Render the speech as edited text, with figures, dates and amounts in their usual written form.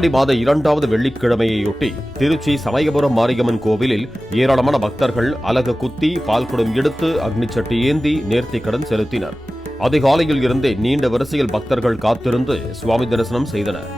ஆடி மாத 2வது வெள்ளிக்கிழமையொட்டி திருச்சி சமயபுரம் மாரியம்மன் கோவிலில் ஏராளமான பக்தர்கள் அலகு குத்தி பால்குடம் எடுத்து அக்னிச்சட்டி ஏந்தி நேர்த்திக்கடன் செலுத்தினர். அதிகாலையில் இருந்தே நீண்ட வரிசையில் பக்தர்கள் காத்திருந்து சுவாமி தரிசனம் செய்தனர்.